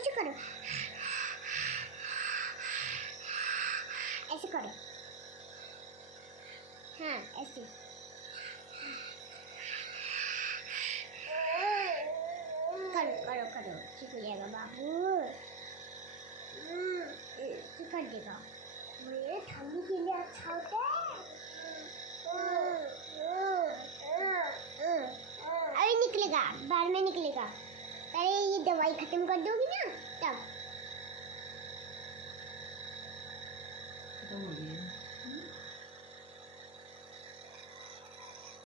ऐसे करो, ऐसे करो, हाँ ऐसे। करो करो करो, ठीक हो जाएगा बाबू, कर देगा। मेरे ठंडी के लिए अच्छा होता है। अभी निकलेगा, बाहर में निकलेगा। अरे ये दवाई खत्म कर दोगी ना तब। खत्म हो गई।